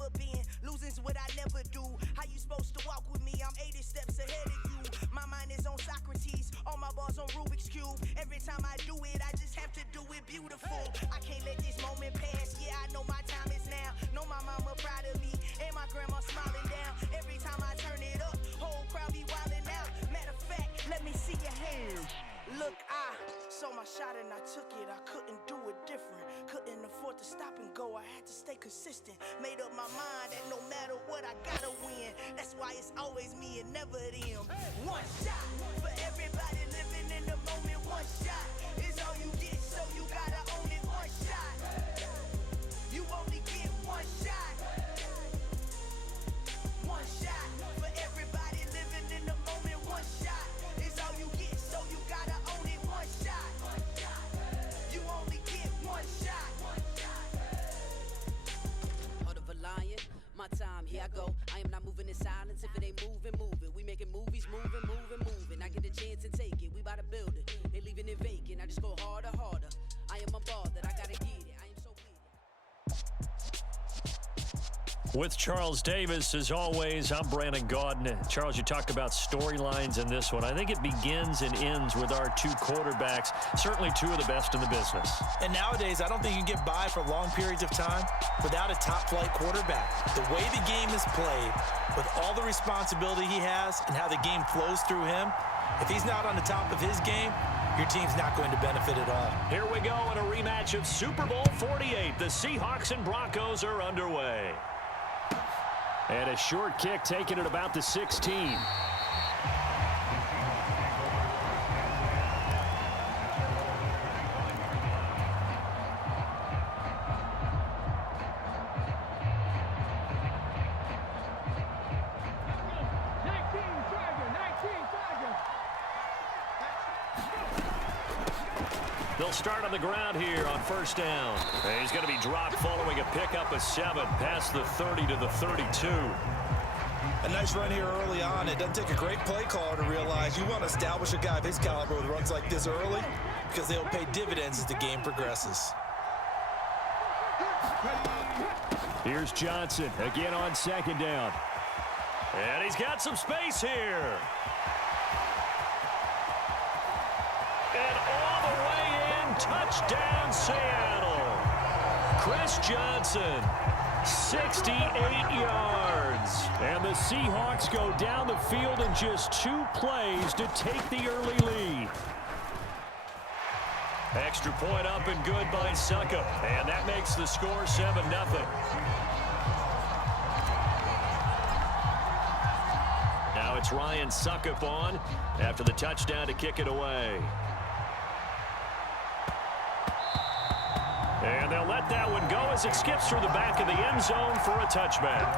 never been. Losing's what I never do. How you supposed to walk with me? I'm 80 steps ahead of you. My mind is on Socrates, all my bars on Rubik's Cube. Every time I do it, I just have to do it beautiful. I can't let this moment pass. Yeah, I know my time is now. Know my mama proud of me, and my grandma smiling down. Every time I turn it up, whole crowd be wildin' out. Matter of fact, let me see your hands. Look, I saw my shot and I took it. I couldn't do it different. Couldn't afford to stop and go. I had to stay consistent. Made up my mind that no matter what, I gotta win. That's why it's always me and never them. One shot for everybody living in the moment. One shot is all you get, so you gotta own it. One shot. You only get one shot. One shot for everybody living in the moment. One shot is all you get, so you gotta own it. One shot. You only get one shot. Heart of a lion, my time, here I go. I am not moving in silence. If it ain't moving, move it. We making movies, moving, moving, moving. I get a chance and take it. We bout to build it. They leaving it vacant. I just go harder, harder. I am a ball that I gotta get it. I am so bleeding. With Charles Davis, as always, I'm Brandon Gaudin. Charles, you talked about storylines in this one. I think it begins and ends with our two quarterbacks, certainly two of the best in the business. And nowadays, I don't think you can get by for long periods of time without a top-flight quarterback. The way the game is played, with all the responsibility he has and how the game flows through him, if he's not on the top of his game, your team's not going to benefit at all. Here we go in a rematch of Super Bowl 48. The Seahawks and Broncos are underway. And a short kick taken at about the 16. They'll start on the ground here on first down. And he's going to be dropped following a pickup of 7 past the 30 to the 32. A nice run here early on. It doesn't take a great play caller to realize you want to establish a guy of his caliber with runs like this early because they'll pay dividends as the game progresses. Here's Johnson again on second down. And he's got some space here. And all the way in, touchdown Seattle. Chris Johnson, 68 yards. And the Seahawks go down the field in just 2 plays to take the early lead. Extra point up and good by Succop. And that makes the score 7-0. Now it's Ryan Succop on after the touchdown to kick it away. And they'll let that one go as it skips through the back of the end zone for a touchback.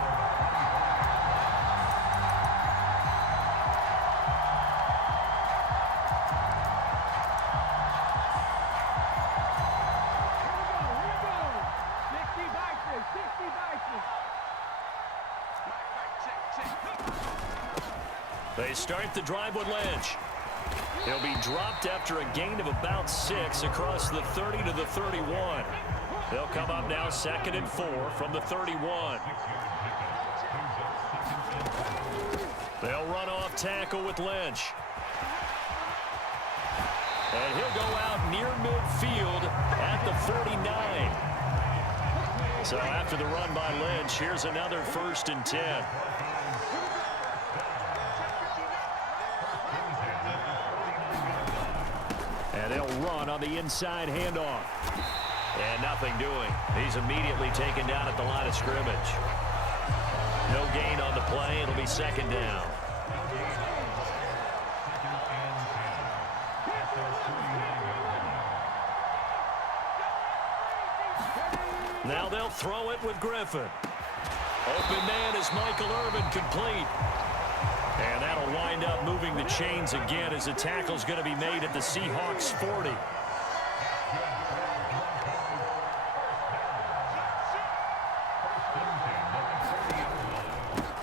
They start the drive with Lynch. He'll be dropped after a gain of about 6 across the 30 to the 31. They'll come up now 2nd and 4 from the 31. They'll run off tackle with Lynch. And he'll go out near midfield at the 49. So after the run by Lynch, here's another 1st and 10. And they'll run on the inside handoff. And nothing doing. He's immediately taken down at the line of scrimmage. No gain on the play. It'll be 2nd down. Now they'll throw it with Griffin. Open man is Michael Irvin, complete. And that'll wind up moving the chains again as the tackle's going to be made at the Seahawks 40.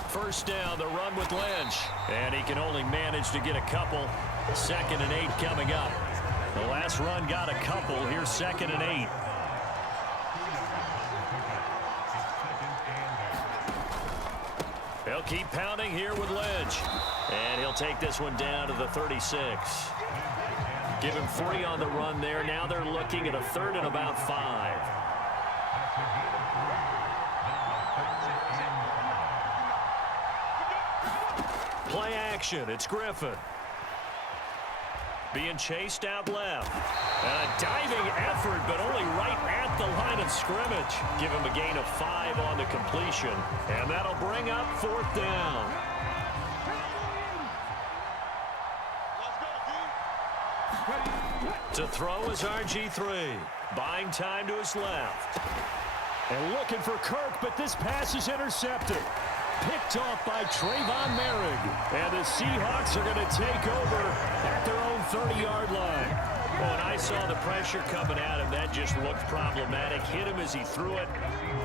First down, the run with Lynch. And he can only manage to get a couple. 2nd and 8 coming up. The last run got a couple. Here's 2nd and 8. keep pounding here with Lynch. And he'll take this one down to the 36. Give him 3 on the run there. Now they're looking at a 3rd and about 5. Play action. It's Griffin. Being chased out left. And a diving effort, but only right at the line of scrimmage. Give him a gain of 5 on the completion. And that'll bring up 4th down. To throw is RG3. Buying time to his left. And looking for Kirk, but this pass is intercepted. Picked off by Trayvon Merrick. And the Seahawks are going to take over at their own 30-yard line. Well, when I saw the pressure coming at him, that just looked problematic. Hit him as he threw it,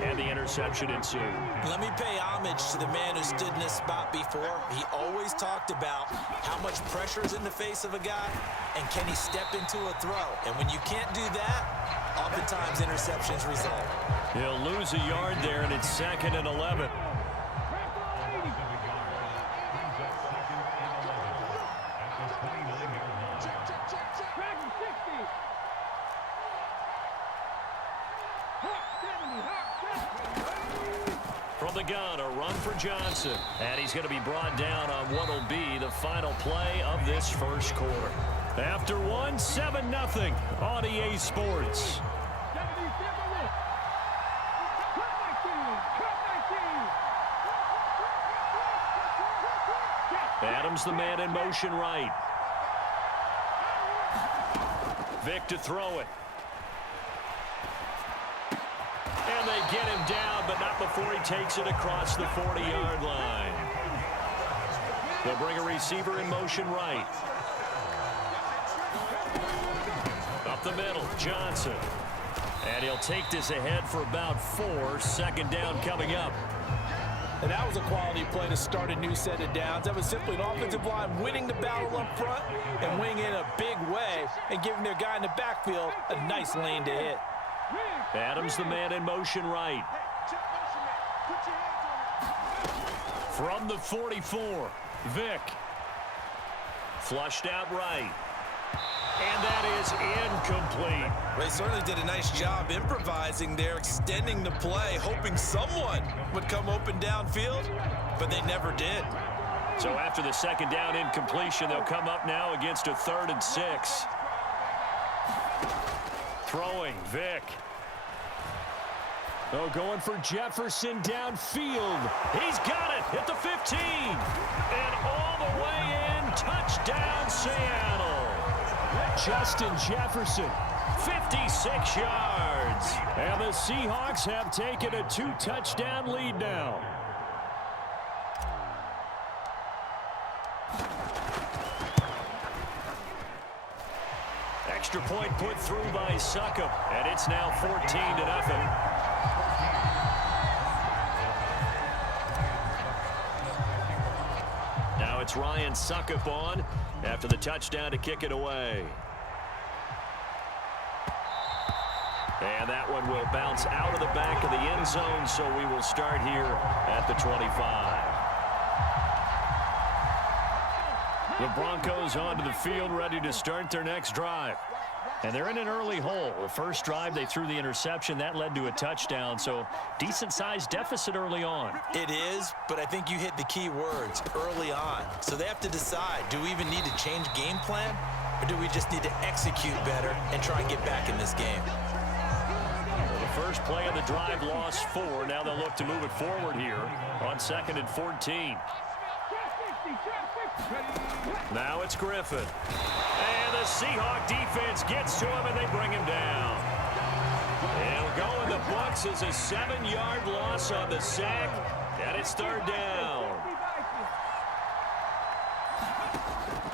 and the interception ensued. Let me pay homage to the man who stood in this spot before. He always talked about how much pressure is in the face of a guy, and can he step into a throw. And when you can't do that, oftentimes interceptions result. He'll lose a yard there, and it's 2nd and 11. From the gun, a run for Johnson. And he's going to be brought down on what will be the final play of this first quarter. After one, 7-0 on EA Sports. Adams the man in motion right. Vic to throw it. And they get him down, but not before he takes it across the 40-yard line. They'll bring a receiver in motion right. Up the middle, Johnson. And he'll take this ahead for about 4. 2nd down coming up. And that was a quality play to start a new set of downs. That was simply an offensive line winning the battle up front and winning in a big way and giving their guy in the backfield a nice lane to hit. Adams the man in motion right. From the 44, Vic. Flushed out right. And that is incomplete. They certainly did a nice job improvising there, extending the play, hoping someone would come open downfield, but they never did. So after the 2nd down incompletion, they'll come up now against a 3rd and 6. Throwing, Vic. Oh, going for Jefferson downfield. He's got it at the 15. And all the way in, touchdown Seattle. Justin Jefferson. 56 yards. And the Seahawks have taken a 2-touchdown lead now. Extra point put through by Succop. And it's now 14-0. Now it's Ryan Succop on after the touchdown to kick it away. And that one will bounce out of the back of the end zone, so we will start here at the 25. The Broncos onto the field, ready to start their next drive. And they're in an early hole. The first drive, they threw the interception. That led to a touchdown, so decent-sized deficit early on. It is, but I think you hit the key words, early on. So they have to decide, do we even need to change game plan, or do we just need to execute better and try and get back in this game? Well, the first play of the drive lost 4. Now they'll look to move it forward here on 2nd and 14. Now it's Griffin. And the Seahawk defense gets to him, and they bring him down. It'll go in the books as a 7-yard loss on the sack, and it's 3rd down.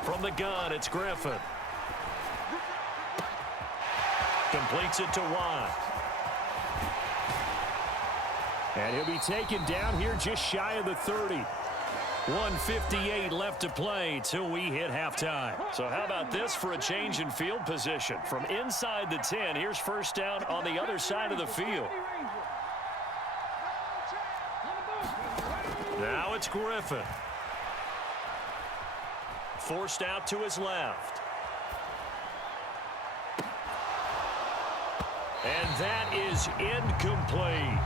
From the gun, it's Griffin. Completes it to Watt. And he'll be taken down here just shy of the 30. 1:58 left to play till we hit halftime. So how about this for a change in field position? From inside the 10, here's 1st down on the other side of the field. Now it's Griffin. Forced out to his left. And that is incomplete.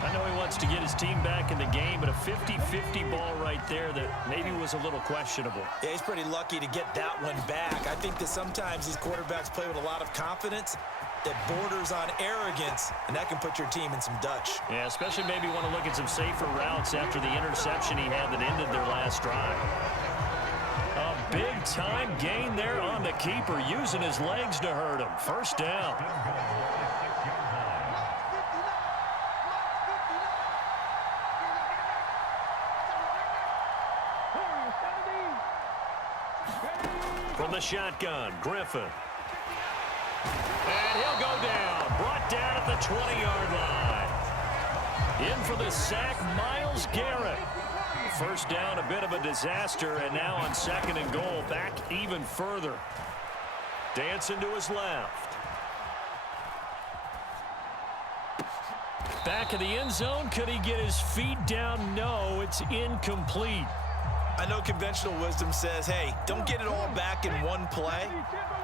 I know he wants to get his team back in the game, but a 50-50 ball right there that maybe was a little questionable. Yeah, he's pretty lucky to get that one back. I think that sometimes these quarterbacks play with a lot of confidence that borders on arrogance, and that can put your team in some Dutch. Yeah, especially maybe want to look at some safer routes after the interception he had that ended their last drive. A big-time gain there on the keeper, using his legs to hurt him. First down. From the shotgun, Griffin. And he'll go down. Brought down at the 20-yard line. In for the sack, Myles Garrett. First down, a bit of a disaster, and now on 2nd and goal, back even further. Dancing to his left. Back of the end zone. Could he get his feet down? No, it's incomplete. I know conventional wisdom says, hey, don't get it all back in one play,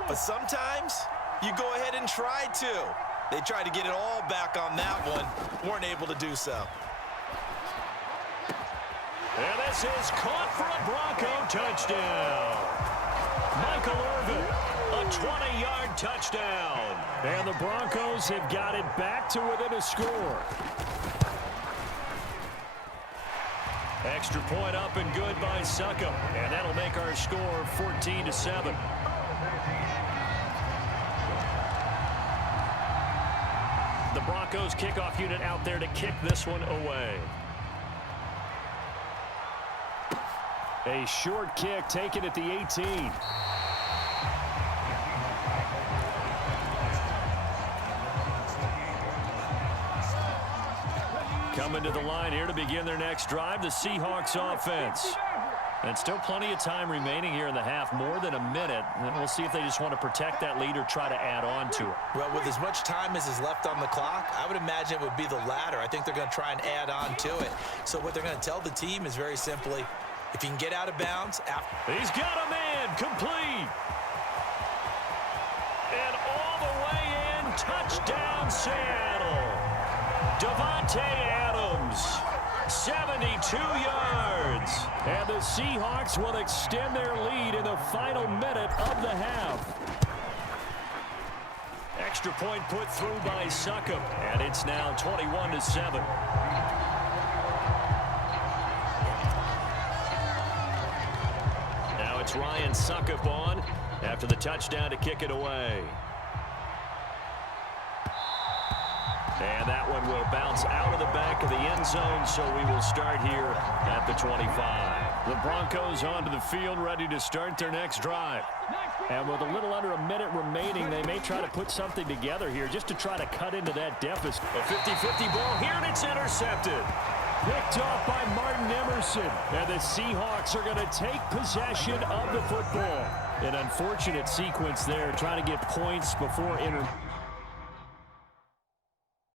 but sometimes you go ahead and try to. They tried to get it all back on that one, weren't able to do so. And this is caught for a Bronco touchdown. Michael Irvin, a 20-yard touchdown. And the Broncos have got it back to within a score. Extra point up and good by Succop. And that'll make our score 14-7. The Broncos kickoff unit out there to kick this one away. A short kick taken at the 18. Coming to the line here to begin their next drive, the Seahawks offense. And still plenty of time remaining here in the half, more than a minute. And we'll see if they just want to protect that lead or try to add on to it. Well, with as much time as is left on the clock, I would imagine it would be the latter. I think they're going to try and add on to it. So what they're going to tell the team is very simply, if you can get out of bounds. He's got a man, complete. And all the way in, touchdown Seattle. Davante Adams, 72 yards. And the Seahawks will extend their lead in the final minute of the half. Extra point put through by Succop, and it's now 21-7. Now it's Ryan Succop on after the touchdown to kick it away. And that one will bounce out of the back of the end zone, so we will start here at the 25. The Broncos onto the field, ready to start their next drive. And with a little under a minute remaining, they may try to put something together here just to try to cut into that deficit. A 50-50 ball here, and it's intercepted. Picked off by Martin Emerson. And the Seahawks are going to take possession of the football. An unfortunate sequence there, trying to get points before